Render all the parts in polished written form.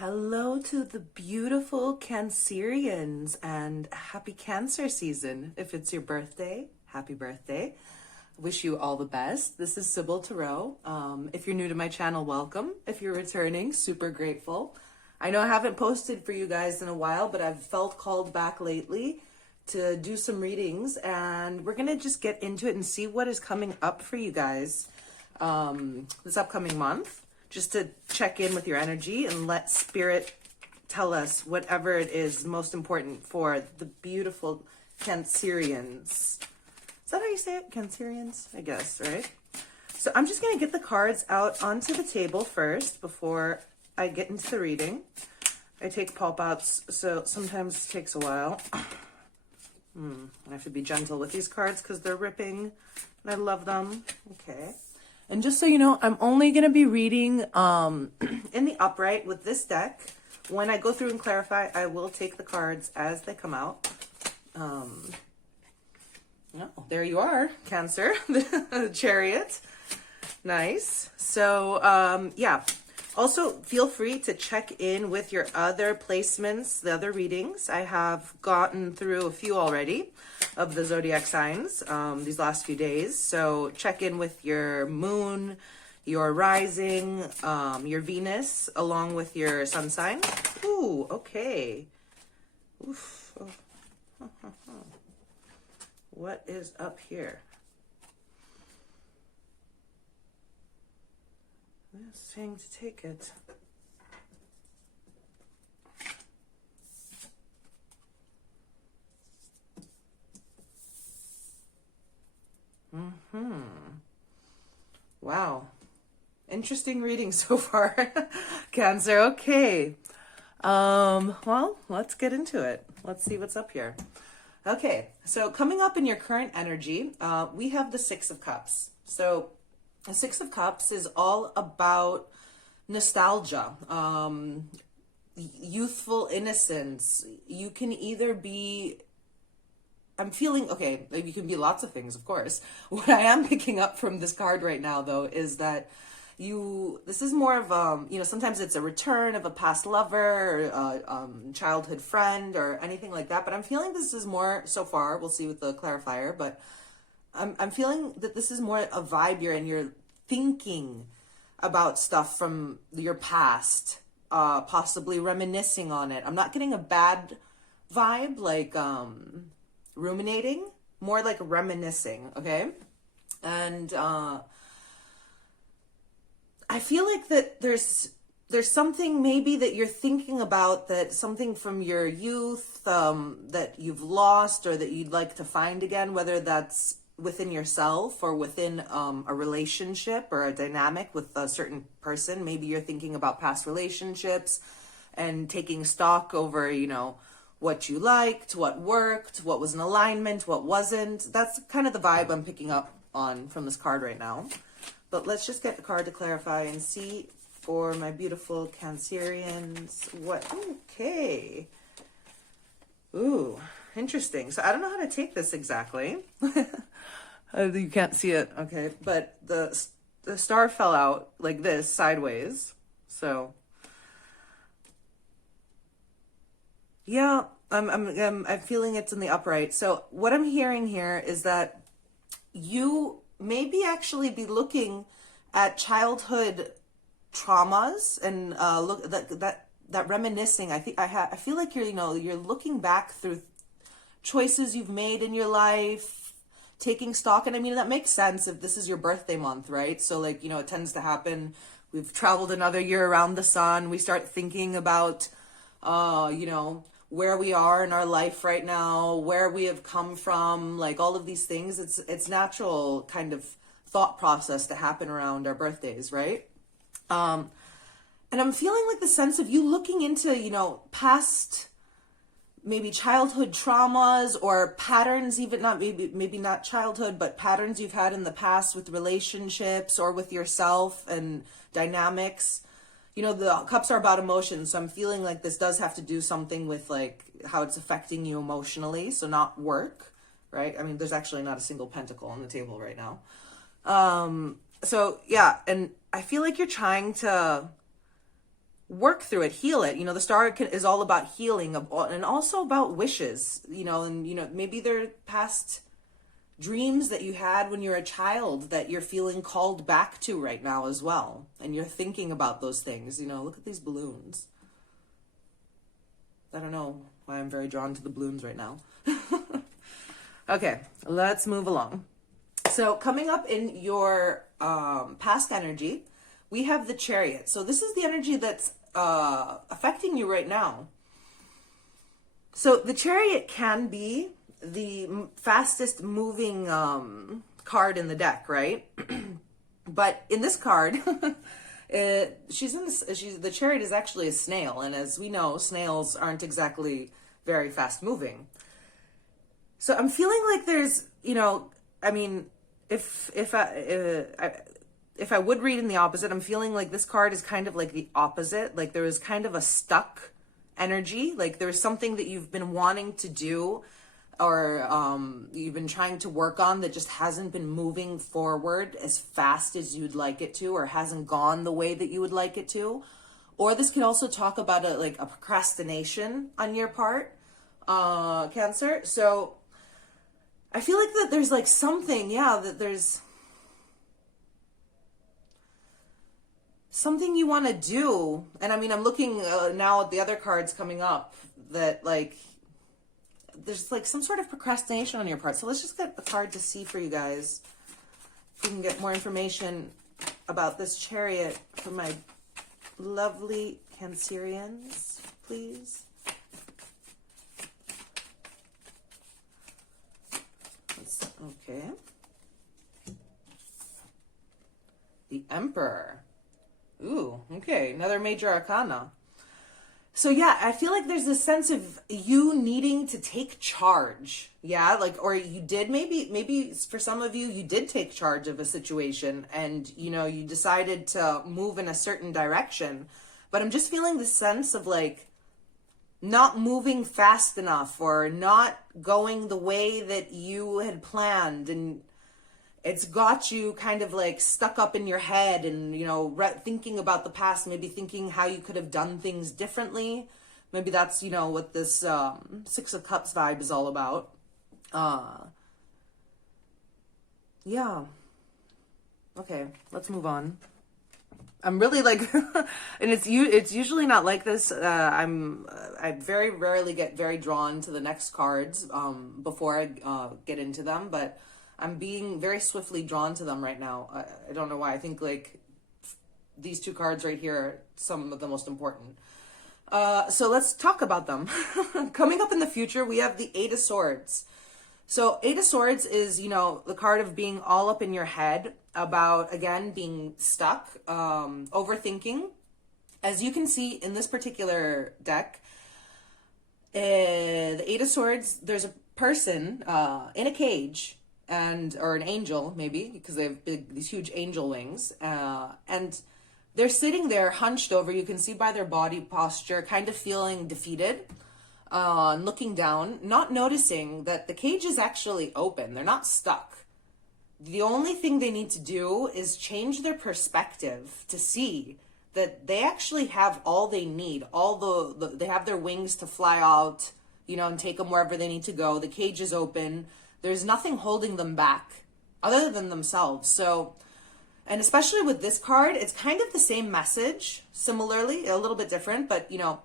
Hello to the beautiful Cancerians and happy Cancer season. If it's your birthday, happy birthday. Wish you all the best. This is Sybil Tarot. If you're new to my channel, welcome. If you're returning, super grateful. I know I haven't posted for you guys in a while, but I've felt called back lately to do some readings, and we're gonna just get into it and see what is coming up for you guys this upcoming month, just to check in with your energy and let spirit tell us whatever it is most important for the beautiful Cancerians. Is that how you say it? Cancerians? I guess, right? So I'm just going to get the cards out onto the table first before I get into the reading. I take pulp outs, so sometimes it takes a while. I have to be gentle with these cards because they're ripping and I love them. Okay. And just so you know, I'm only going to be reading in the upright with this deck. When I go through and clarify, I will take the cards as they come out. Oh, there you are, Cancer, the Chariot. Nice. So, yeah. Also, feel free to check in with your other placements, the other readings. I have gotten through a few already of the zodiac signs these last few days. So check in with your moon, your rising, your Venus, along with your sun sign. Ooh, okay. Oof. Oh. What is up here? I'm saying to take it. Wow. Interesting reading so far, Cancer. Okay. Well, let's get into it. Let's see what's up here. Okay, so coming up in your current energy, we have the Six of Cups. So the Six of Cups is all about nostalgia, youthful innocence. You can either be, I'm feeling, okay, you can be lots of things, of course. What I am picking up from this card right now, though, is that this is more of, sometimes it's a return of a past lover, or childhood friend, or anything like that. But I'm feeling this is more, so far, we'll see with the clarifier, but I'm feeling that this is more a vibe you're thinking about stuff from your past, possibly reminiscing on it. I'm not getting a bad vibe, like ruminating, more like reminiscing, okay? And I feel like that there's something maybe that you're thinking about, that something from your youth that you've lost or that you'd like to find again, whether that's within yourself or within a relationship or a dynamic with a certain person. Maybe you're thinking about past relationships and taking stock over, what you liked, what worked, what was in alignment, what wasn't. That's kind of the vibe I'm picking up on from this card right now. But let's just get the card to clarify and see for my beautiful Cancerians what. Okay. Ooh, interesting. So I don't know how to take this exactly. You can't see it. Okay. But the star fell out like this sideways. So yeah, I'm feeling it's in the upright. So what I'm hearing here is that you maybe actually be looking at childhood traumas and look that reminiscing. I feel like you're looking back through choices you've made in your life, taking stock. And I mean, that makes sense if this is your birthday month, right? So like, it tends to happen. We've traveled another year around the sun. We start thinking about, where we are in our life right now, where we have come from, like all of these things. It's natural kind of thought process to happen around our birthdays, right? And I'm feeling like the sense of you looking into, past maybe childhood traumas or patterns, even maybe not childhood, but patterns you've had in the past with relationships or with yourself and dynamics. The cups are about emotions, so I'm feeling like this does have to do something with like how it's affecting you emotionally, so not work, right? I mean, there's actually not a single pentacle on the table right now. So yeah, and I feel like you're trying to work through it, heal it. You know, the star is all about healing and also about wishes, you know, and, you know, maybe they're past dreams that you had when you were a child that you're feeling called back to right now as well. And you're thinking about those things, you know, look at these balloons. I don't know why I'm very drawn to the balloons right now. Okay, let's move along. So coming up in your past energy, we have the Chariot. So this is the energy that's affecting you right now. So the Chariot can be the fastest moving card in the deck, right? But in this card, the Chariot is actually a snail, and as we know, snails aren't exactly very fast moving. So I'm feeling like there's, you know, I mean, if I would read in the opposite, I'm feeling like this card is kind of like the opposite. Like there is kind of a stuck energy. Like there's something that you've been wanting to do or you've been trying to work on that just hasn't been moving forward as fast as you'd like it to, or hasn't gone the way that you would like it to. Or this could also talk about a procrastination on your part, Cancer. So I feel like that there's like something, that there's something you want to do. And I mean, I'm looking now at the other cards coming up that like, there's like some sort of procrastination on your part. So let's just get a card to see for you guys. If we can get more information about this Chariot for my lovely Cancerians, please. Okay. The Emperor. Ooh, okay. Another major arcana. So yeah, I feel like there's this sense of you needing to take charge. Yeah, like, or you did, maybe for some of you, you did take charge of a situation and, you know, you decided to move in a certain direction. But I'm just feeling this sense of like not moving fast enough or not going the way that you had planned. And it's got you kind of like stuck up in your head and, you know, thinking about the past, maybe thinking how you could have done things differently. Maybe that's, you know, what this Six of Cups vibe is all about. Yeah. Okay, let's move on. I'm really like, and it's usually not like this. I very rarely get very drawn to the next cards before I get into them, but I'm being very swiftly drawn to them right now. I don't know why. I think like these two cards right here are some of the most important. So let's talk about them. Coming up in the future, we have the Eight of Swords. So Eight of Swords is, you know, the card of being all up in your head about, again, being stuck, overthinking. As you can see in this particular deck, the Eight of Swords, there's a person in a cage, or an angel maybe, because they have these huge angel wings, and they're sitting there hunched over. You can see by their body posture, kind of feeling defeated, and looking down, not noticing that the cage is actually open. They're not stuck. The only thing they need to do is change their perspective to see that they actually have all they need. They have their wings to fly out, you know, and take them wherever they need to go. The cage is open. There's nothing holding them back other than themselves. So, and especially with this card, it's kind of the same message, similarly, a little bit different, but you know,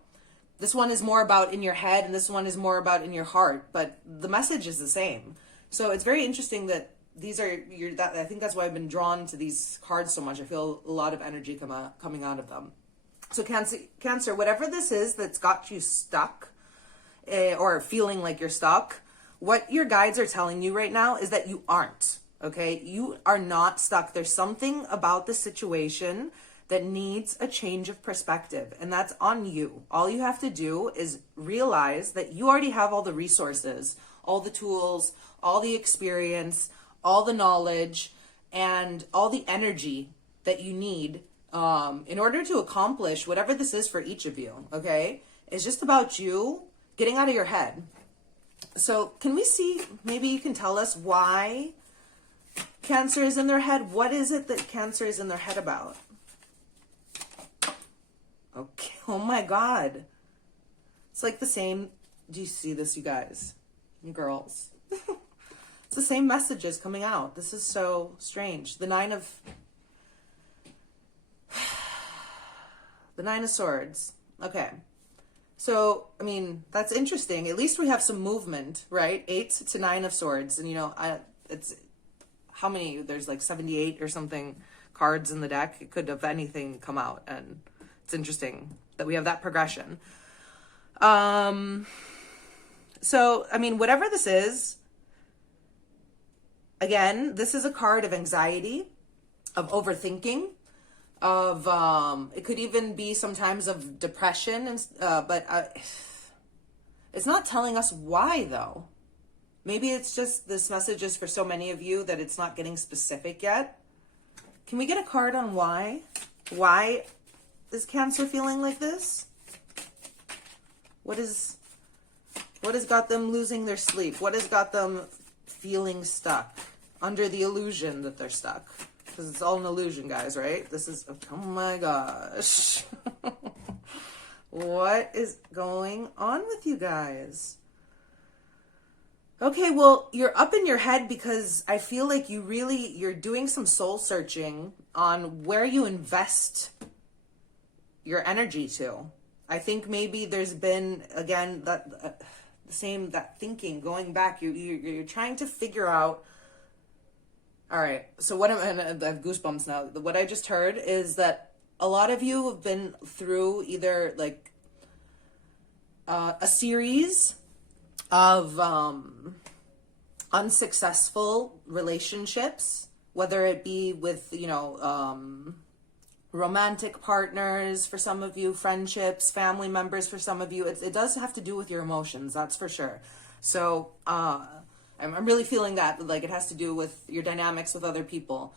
this one is more about in your head and this one is more about in your heart, but the message is the same. So it's very interesting that these are I think that's why I've been drawn to these cards so much. I feel a lot of energy coming out of them. So Cancer, whatever this is that's got you stuck or feeling like you're stuck, what your guides are telling you right now is that you aren't, okay? You are not stuck. There's something about the situation that needs a change of perspective, and that's on you. All you have to do is realize that you already have all the resources, all the tools, all the experience, all the knowledge, and all the energy that you need in order to accomplish whatever this is for each of you, okay? It's just about you getting out of your head. So can we see, maybe you can tell us why Cancer is in their head? What is it that Cancer is in their head about? Okay. Oh my God. It's like the same. Do you see this, you guys? You girls. It's the same messages coming out. This is so strange. The Nine of Swords. Okay. So, I mean, that's interesting. At least we have some movement, right? 8 to 9 of Swords. And, you know, it's how many? There's like 78 or something cards in the deck. It could have anything come out. And it's interesting that we have that progression. So, I mean, whatever this is, again, this is a card of anxiety, of overthinking, of, it could even be sometimes of depression, and but it's not telling us why, though. Maybe it's just this message is for so many of you that it's not getting specific yet. Can we get a card on why? Why is Cancer feeling like this? What has got them losing their sleep? What has got them feeling stuck? Under the illusion that they're stuck. Because it's all an illusion, guys, right? This is, oh my gosh. What is going on with you guys? Okay, well, you're up in your head because I feel like you're doing some soul searching on where you invest your energy to. I think maybe there's been, again, that that thinking going back. You're trying to figure out. All right. So I have goosebumps now. What I just heard is that a lot of you have been through either like a series of unsuccessful relationships, whether it be with, you know, romantic partners for some of you, friendships, family members for some of you. It does have to do with your emotions, that's for sure. So I'm really feeling that, like, it has to do with your dynamics with other people.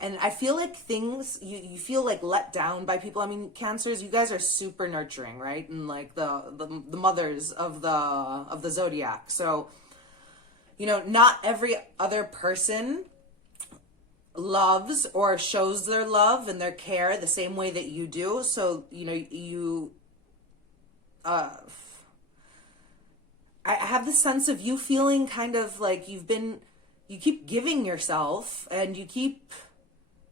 And I feel like you feel like let down by people. I mean, Cancers, you guys are super nurturing, right? And like the mothers of the zodiac. So, you know, not every other person loves or shows their love and their care the same way that you do. So, you know, I have the sense of you feeling kind of like you keep giving yourself, and you keep,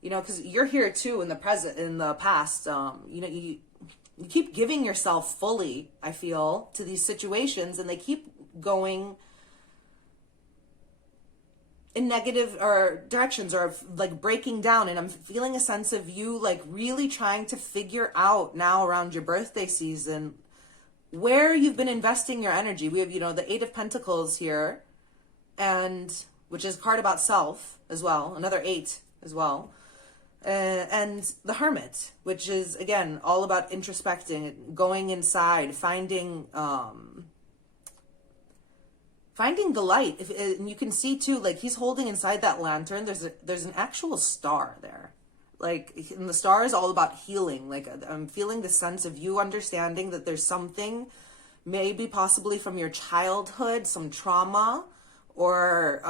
you know, because you're here too in the past, you know, you keep giving yourself fully, I feel, to these situations, and they keep going in negative or directions, or like breaking down. And I'm feeling a sense of you like really trying to figure out now around your birthday season where you've been investing your energy. We have, you know, the 8 of Pentacles here, and which is a card about self as well, another 8 as well. And the Hermit, which is, again, all about introspecting, going inside, finding the light. And you can see too, like, he's holding inside that lantern. There's an actual star there. Like, and the star is all about healing. Like, I'm feeling the sense of you understanding that there's something, maybe possibly from your childhood, some trauma, or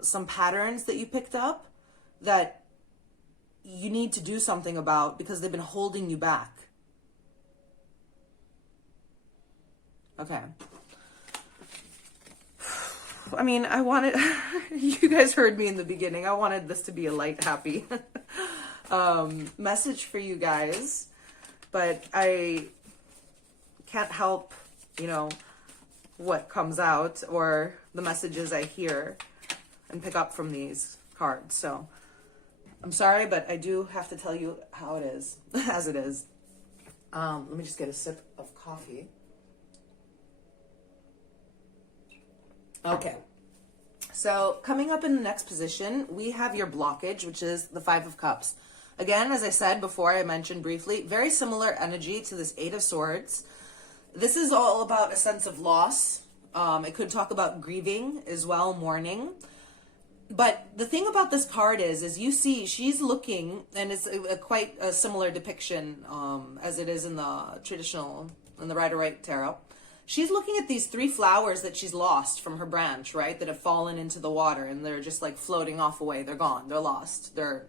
some patterns that you picked up that you need to do something about because they've been holding you back. Okay. I mean, I wanted, you guys heard me in the beginning. I wanted this to be a light, happy message for you guys, but I can't help, you know, what comes out or the messages I hear and pick up from these cards. So I'm sorry, but I do have to tell you how it is, as it is. Let me just get a sip of coffee. Okay, so coming up in the next position, we have your blockage, which is the 5 of Cups. Again, as I said before, I mentioned briefly, very similar energy to this 8 of Swords. This is all about a sense of loss. It could talk about grieving as well, mourning. But the thing about this card is you see she's looking, and it's quite a similar depiction as it is in the traditional, in the Rider-Waite Tarot. She's looking at these 3 flowers that she's lost from her branch, right? That have fallen into the water, and they're just like floating off away. They're gone. They're lost. They're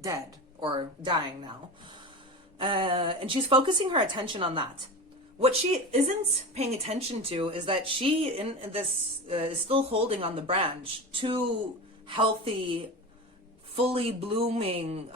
dead or dying now. And she's focusing her attention on that. What she isn't paying attention to is that she in this is still holding on the branch two healthy, fully blooming,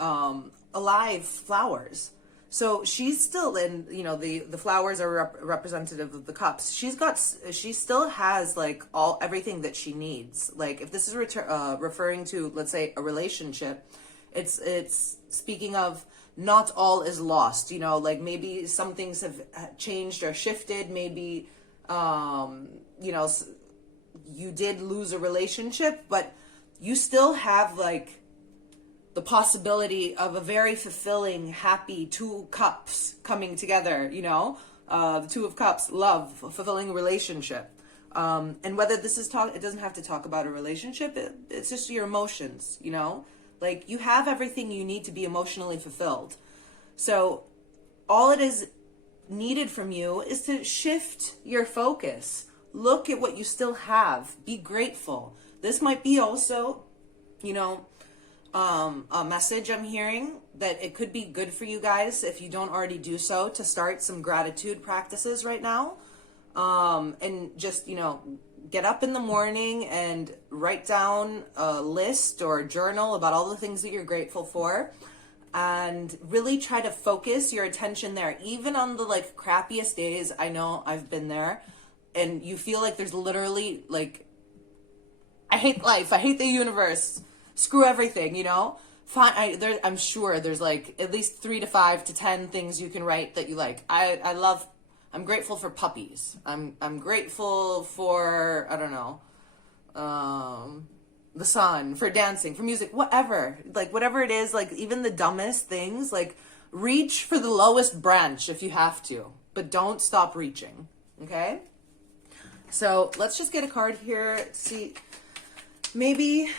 alive flowers. So she's still in, the flowers are representative of the cups. She still has like everything that she needs. Like if this is referring to, let's say, a relationship, it's speaking of not all is lost, like maybe some things have changed or shifted. Maybe, you did lose a relationship, but you still have like the possibility of a very fulfilling, happy two cups coming together, the two of cups, love, fulfilling relationship. And whether this is it doesn't have to talk about a relationship. It's just your emotions, like you have everything you need to be emotionally fulfilled. So all it is needed from you is to shift your focus. Look at what you still have. Be grateful. This might be also, a message I'm hearing that it could be good for you guys, if you don't already do so, to start some gratitude practices right now. And just, get up in the morning and write down a list or a journal about all the things that you're grateful for, and really try to focus your attention there. Even on the like crappiest days, I know I've been there, and you feel like there's literally like, I hate life, I hate the universe, screw everything, I'm sure there's like at least 3 to 5 to 10 things you can write that you like. I'm grateful for puppies. I'm grateful for, I don't know, the sun, for dancing, for music, whatever. Like whatever it is, like even the dumbest things, like reach for the lowest branch if you have to, but don't stop reaching. Okay? So let's just get a card here. See, maybe,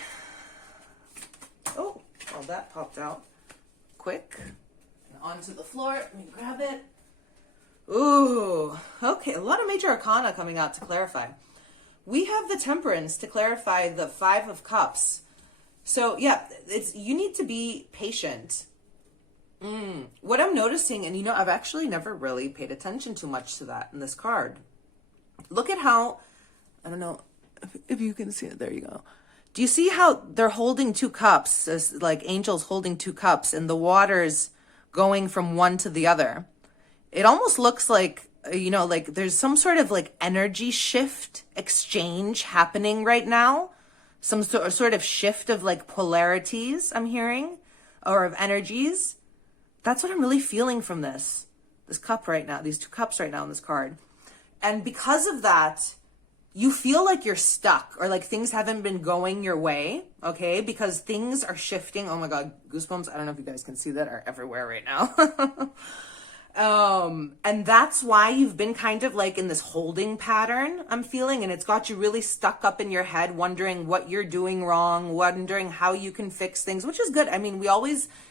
oh, well that popped out quick. Onto the floor, let me grab it. Ooh, okay, a lot of major arcana coming out to clarify. We have the Temperance to clarify the 5 of Cups. So yeah, you need to be patient. What I'm noticing, and I've actually never really paid attention too much to that in this card. Look at how, I don't know if you can see it, there you go. Do you see how they're holding 2 cups, as like angels holding 2 cups, and the water's going from one to the other? It almost looks like, like there's some sort of like energy shift, exchange happening right now. Some sort of shift of like polarities I'm hearing, or of energies. That's what I'm really feeling from this cup right now, these 2 cups right now in this card. And because of that, you feel like you're stuck, or like things haven't been going your way, okay? Because things are shifting. Oh my God, goosebumps. I don't know if you guys can see that, are everywhere right now. And that's why you've been kind of like in this holding pattern, I'm feeling, and it's got you really stuck up in your head, wondering what you're doing wrong, wondering how you can fix things, which is good. I mean,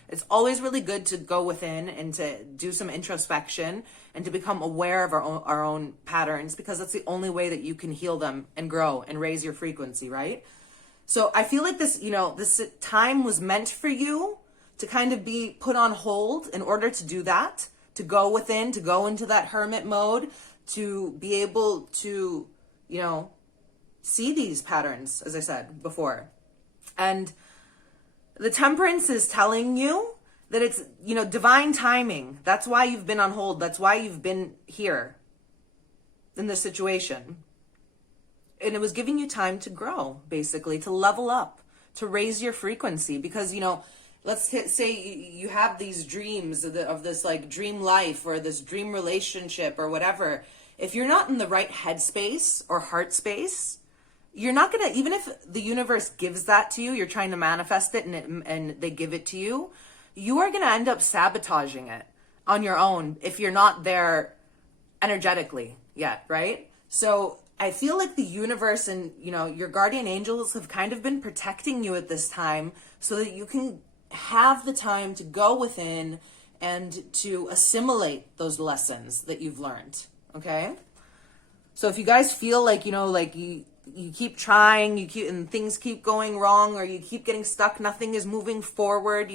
it's always really good to go within and to do some introspection and to become aware of our own patterns, because that's the only way that you can heal them and grow and raise your frequency, right? So I feel like this, this time was meant for you to kind of be put on hold in order to do that. To go within, to go into that hermit mode, to be able to, see these patterns, as I said before. And the Temperance is telling you that it's, divine timing. That's why you've been on hold. That's why you've been here in this situation. And it was giving you time to grow, basically, to level up, to raise your frequency. Because, let's say you have these dreams of this like dream life or this dream relationship or whatever. If you're not in the right headspace or heart space, you're not going to, even if the universe gives that to you, you're trying to manifest it and they give it to you, you are going to end up sabotaging it on your own if you're not there energetically yet, right? So I feel like the universe and, your guardian angels have kind of been protecting you at this time so that you can have the time to go within and to assimilate those lessons that you've learned. Okay. So if you guys feel like, like you keep trying, and things keep going wrong, or you keep getting stuck, nothing is moving forward,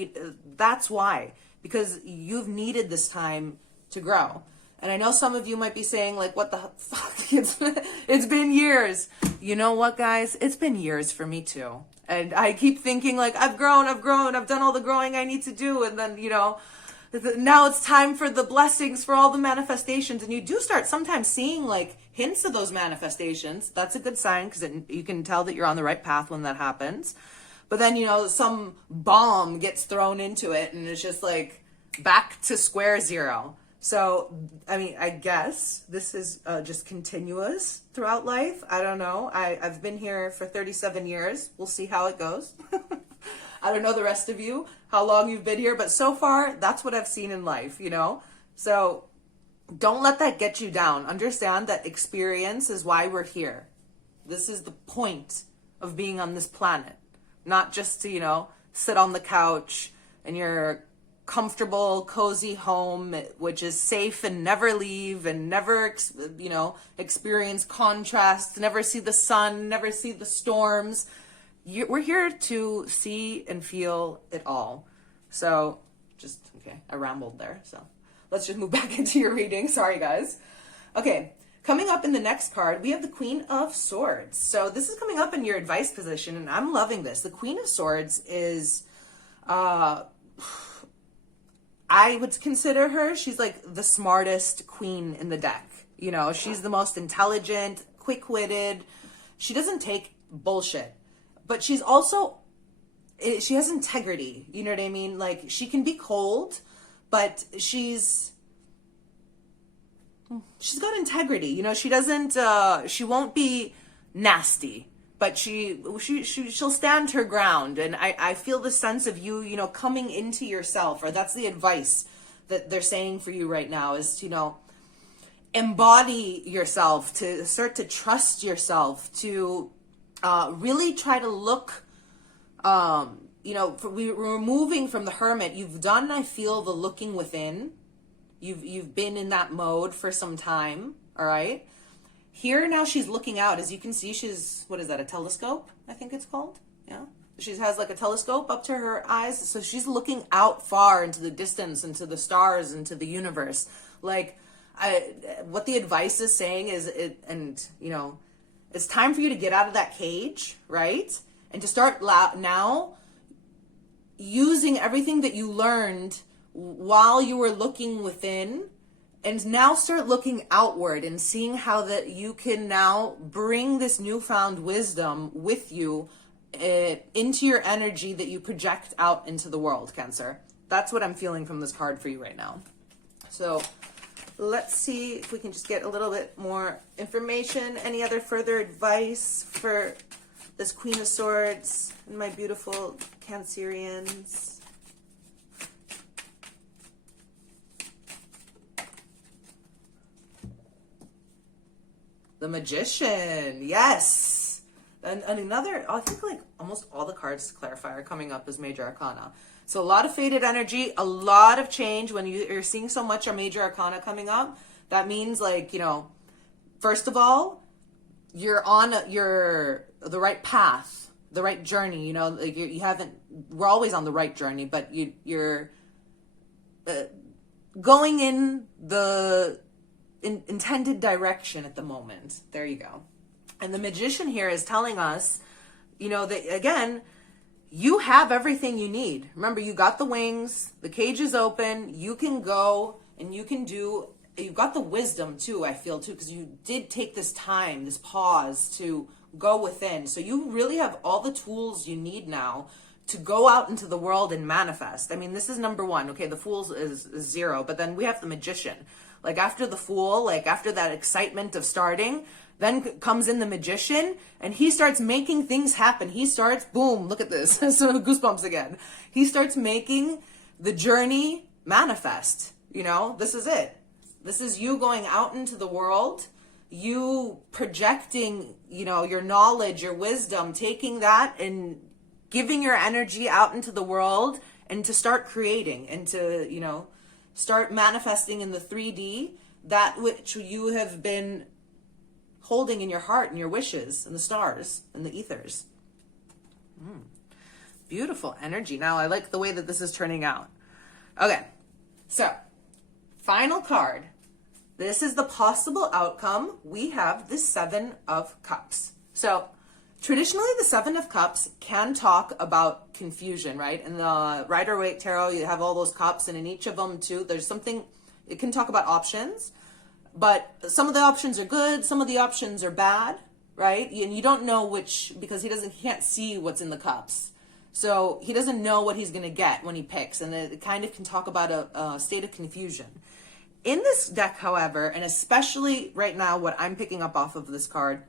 that's why. because you've needed this time to grow. And I know some of you might be saying, like, what the fuck? It's been years. You know what, guys? It's been years for me too. And I keep thinking, like, I've grown, I've done all the growing I need to do. And then, you know, now it's time for the blessings, for all the manifestations. And you do start sometimes seeing, like, hints of those manifestations. That's a good sign, because you can tell that you're on the right path when that happens. But then, you know, some bomb gets thrown into it, and it's just like back to square zero. So, I mean, I guess this is just continuous throughout life. I don't know. I've been here for 37 years. We'll see how it goes. I don't know the rest of you, how long you've been here, but so far, that's what I've seen in life, you know? So don't let that get you down. Understand that experience is why we're here. This is the point of being on this planet. Not just to, you know, sit on the couch in your comfortable, cozy home, which is safe, and never leave, and never, you know, experience contrast, never see the sun, never see the storms. We're here to see and feel it all. So okay, I rambled there. So let's just move back into your reading. Sorry, guys. Okay. Coming up in the next card, we have the Queen of Swords. So this is coming up in your advice position, and I'm loving this. The Queen of Swords is, I would consider her, she's like the smartest queen in the deck. You know, she's the most intelligent, quick-witted. She doesn't take bullshit. But she's also, she has integrity. You know what I mean? Like, she can be cold, but she's got integrity. You know, she doesn't, she won't be nasty, but she'll stand her ground. And I feel the sense of you, you know, coming into yourself, or that's the advice that they're saying for you right now, is to, you know, embody yourself, to start to trust yourself, to really try to look, you know, we're moving from the Hermit. You've done, I feel, the looking within. You've been in that mode for some time, all right? Here now she's looking out. As you can see, she's, what is that, a telescope, I think it's called? Yeah. She has like a telescope up to her eyes. So she's looking out far into the distance, into the stars, into the universe. Like, what the advice is saying is, you know, it's time for you to get out of that cage, right? And to start now using everything that you learned while you were looking within, and now start looking outward and seeing how that you can now bring this newfound wisdom with you into your energy that you project out into the world, Cancer. That's what I'm feeling from this card for you right now. So let's see if we can just get a little bit more information. Any other further advice for this Queen of Swords and my beautiful Cancerians? The Magician, yes. And another, I think like almost all the cards to clarify are coming up as Major Arcana. So a lot of faded energy, a lot of change. When you're seeing so much of Major Arcana coming up, that means, like, you know, first of all, you're on the right path, the right journey. You know, like we're always on the right journey, but you're going in the intended direction at the moment. There you go. And the Magician here is telling us, you know, that again, you have everything you need. Remember, you got the wings, the cage is open, you can go and you can do, you've got the wisdom too, I feel too, because you did take this time, this pause to go within. So you really have all the tools you need now to go out into the world and manifest. I mean, this is number one. Okay, the Fool is 0, but then we have the Magician. Like after the Fool, like after that excitement of starting, then comes in the Magician, and he starts making things happen. He starts, boom, look at this. So goosebumps again. He starts making the journey manifest. You know, this is it. This is you going out into the world, you projecting, you know, your knowledge, your wisdom, taking that and giving your energy out into the world, and to start creating and to, you know, start manifesting in the 3D that which you have been holding in your heart and your wishes and the stars and the ethers. Beautiful energy. Now I like the way that this is turning out. Okay, so final card. This is the possible outcome. We have the Seven of Cups. So traditionally, the Seven of Cups can talk about confusion, right? In the Rider-Waite Tarot, you have all those cups, and in each of them, too, there's something, it can talk about options, but some of the options are good, some of the options are bad, right? And you don't know which, because he can't see what's in the cups. So he doesn't know what he's going to get when he picks, and it kind of can talk about a state of confusion. In this deck, however, and especially right now, what I'm picking up off of this card,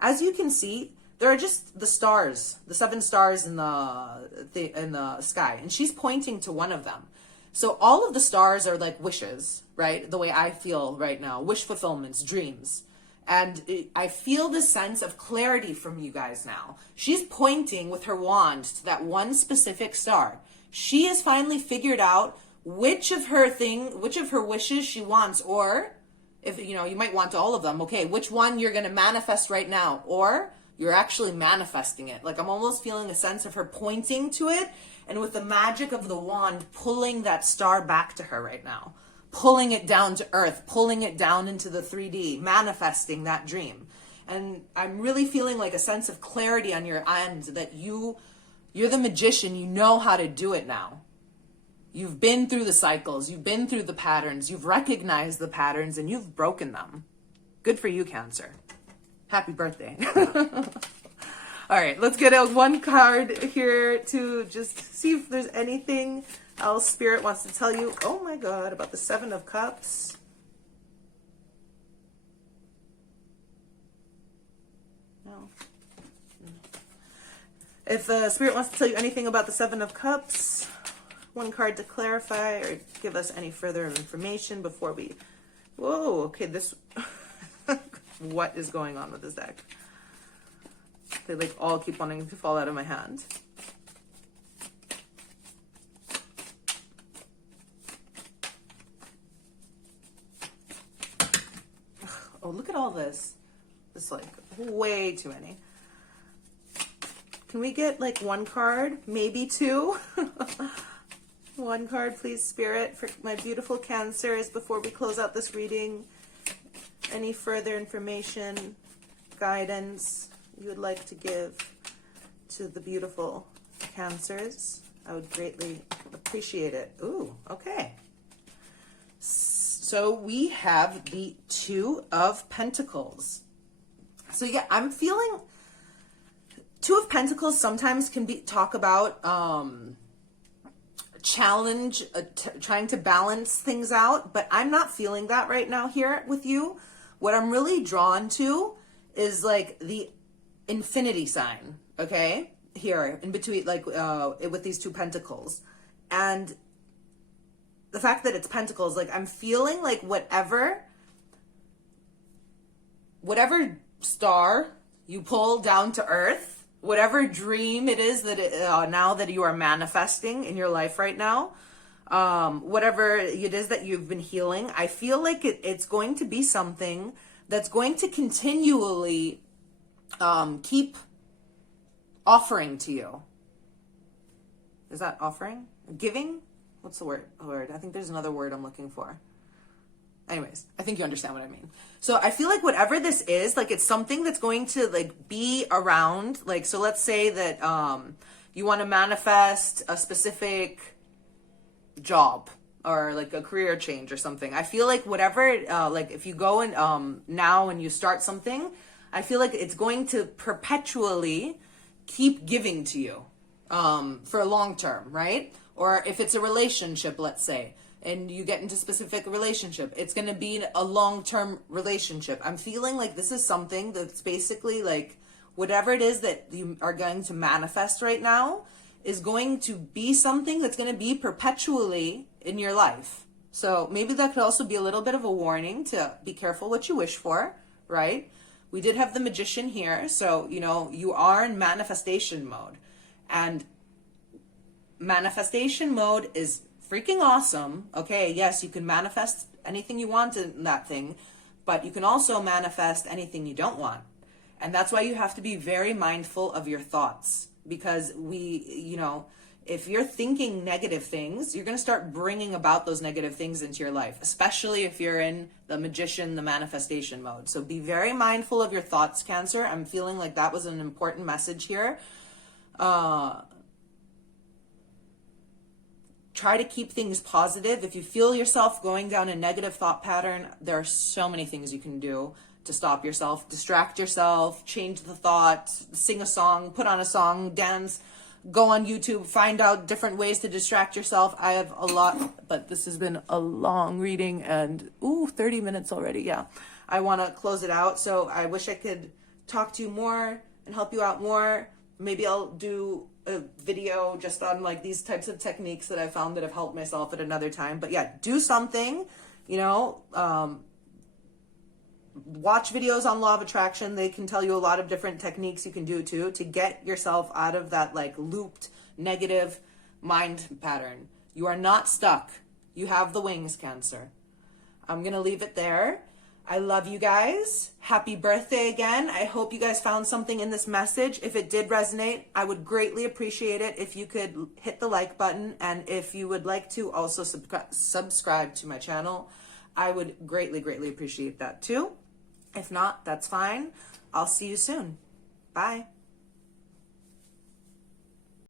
as you can see, there are just the stars, the 7 stars in the sky, and she's pointing to one of them. So all of the stars are like wishes, right? The way I feel right now, wish fulfillments, dreams. And I feel this sense of clarity from you guys now. She's pointing with her wand to that one specific star. She has finally figured out which of her wishes she wants, or if, you might want all of them. Okay, which one you're going to manifest right now, or you're actually manifesting it. Like, I'm almost feeling a sense of her pointing to it, and with the magic of the wand, pulling that star back to her right now, pulling it down to earth, pulling it down into the 3D, manifesting that dream. And I'm really feeling like a sense of clarity on your end, that you're the magician. You know how to do it now. You've been through the cycles, you've been through the patterns, you've recognized the patterns, and you've broken them. Good for you, Cancer. Happy birthday. All right, let's get out one card here to just see if there's anything else Spirit wants to tell you. Oh my God, about the 7 of Cups. No. If Spirit wants to tell you anything about the 7 of Cups, one card to clarify or give us any further information before we... Whoa, okay, this... What is going on with this deck? They like all keep wanting to fall out of my hand. Oh, look at all this. It's like way too many. Can we get like one card? Maybe 2? One card, please, Spirit, for my beautiful Cancers before we close out this reading. Any further information, guidance you would like to give to the beautiful Cancers? I would greatly appreciate it. Ooh, okay. So we have the 2 of Pentacles. So yeah, I'm feeling 2 of Pentacles sometimes can talk about challenge, trying to balance things out, but I'm not feeling that right now here with you. What I'm really drawn to is like the infinity sign, okay? Here, in between, like with these 2 pentacles. And the fact that it's pentacles, like I'm feeling like whatever star you pull down to earth, whatever dream it is that now that you are manifesting in your life right now, whatever it is that you've been healing, I feel like it's going to be something that's going to continually keep offering to you. Is that offering? Giving? What's the word? I think there's another word I'm looking for. Anyways, I think you understand what I mean. So I feel like whatever this is, like it's something that's going to like be around. Like, so let's say that you want to manifest a specific job or like a career change or something. I feel like whatever, like if you go and now and you start something, I feel like it's going to perpetually keep giving to you for a long term, right? Or if it's a relationship, let's say, and you get into specific relationship, it's going to be a long-term relationship. I'm feeling like this is something that's basically like whatever it is that you are going to manifest right now is going to be something that's going to be perpetually in your life. So maybe that could also be a little bit of a warning to be careful what you wish for, right? We did have the Magician here, so, you know, you are in manifestation mode. And manifestation mode is freaking awesome. Okay, yes, you can manifest anything you want in that thing, but you can also manifest anything you don't want. And that's why you have to be very mindful of your thoughts, because we, you know, if you're thinking negative things, you're going to start bringing about those negative things into your life, especially if you're in the magician, the manifestation mode. So be very mindful of your thoughts, Cancer. I'm feeling like that was an important message here. Try to keep things positive. If you feel yourself going down a negative thought pattern, there are so many things you can do to stop yourself. Distract yourself, change the thought, sing a song, put on a song, dance, go on YouTube, find out different ways to distract yourself. I have a lot, but this has been a long reading and 30 minutes already. Yeah, I want to close it out. So I wish I could talk to you more and help you out more. Maybe I'll do a video just on like these types of techniques that I found that have helped myself at another time. But yeah, do something, watch videos on law of attraction. They can tell you a lot of different techniques you can do too to get yourself out of that like looped negative mind pattern. You are not stuck. You have the wings, Cancer. I'm going to leave it there. I love you guys. Happy birthday again. I hope you guys found something in this message. If it did resonate, I would greatly appreciate it if you could hit the like button. And if you would like to also subscribe to my channel, I would greatly, greatly appreciate that too. If not, that's fine. I'll see you soon. Bye.